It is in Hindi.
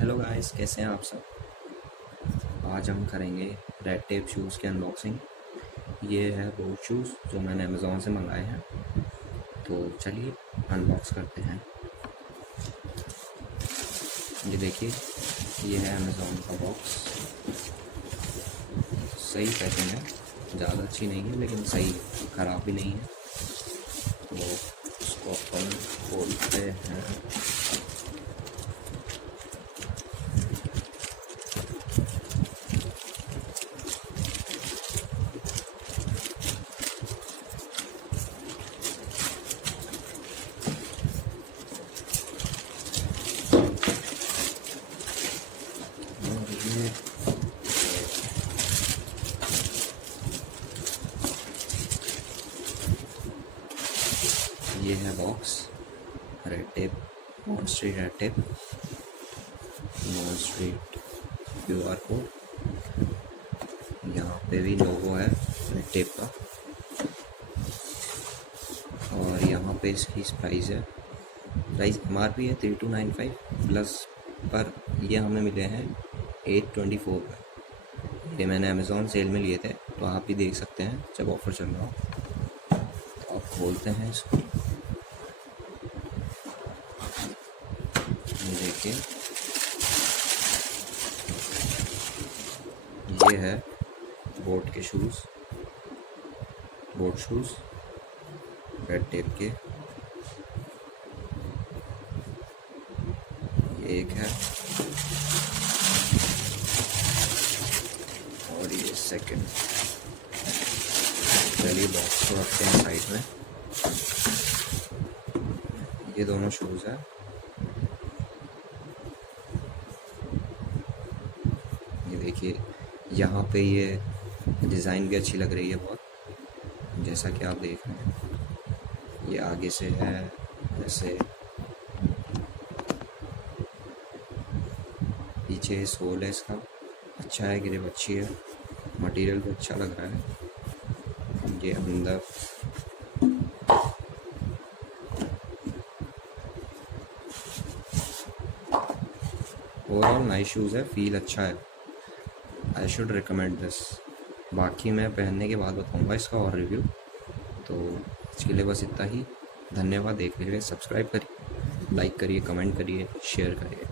हेलो गाइस, कैसे हैं आप सब। आज हम करेंगे रेड टेप शूज़ की अनबॉक्सिंग। ये है बोट शूज़ जो मैंने अमेज़ोन से मंगाए हैं। तो चलिए अनबॉक्स करते हैं। ये देखिए, ये है अमेज़ोन का बॉक्स। सही पैकिंग है, ज़्यादा अच्छी नहीं है लेकिन सही, ख़राब भी नहीं है। तो इसको अपन खोलते हैं। ये है बॉक्स, रेड टेप, मॉन स्ट्रीट रेड टेप, मॉन स्ट्रीट QR कोड। यहाँ पे भी लोगो है रेड टेप का। और यहाँ पे इसकी प्राइस है, प्राइस MRP है 3295 प्लस, पर ये हमें मिले हैं 824 में। ये मैंने अमेज़ॉन सेल में लिए थे, तो आप भी देख सकते हैं जब ऑफ़र चल रहा हो। तो आप खोलते हैं इसको। ये देखिए, ये है बोट के shoes, boat shoes red tape के। ये एक है और ये सेकंड। चलिए बॉक्स को रखते हैं साइड में। ये दोनों शूज़ हैं। ये देखिए, यहाँ पे ये डिज़ाइन भी अच्छी लग रही है बहुत, जैसा कि आप देख रहे हैं। ये आगे से है ऐसे, पीछे सोल है इसका, अच्छा है, ग्रिप अच्छी है, मटेरियल भी अच्छा लग रहा है। ये अंदर ओवरऑल नाइस शूज़ है, फील अच्छा है। I should recommend this. बाकी मैं पहनने के बाद बताऊंगा इसका और रिव्यू। तो इसके लिए बस इतना ही। धन्यवाद देखने के लिए। सब्सक्राइब करिए, लाइक करिए, कमेंट करिए, शेयर करिए।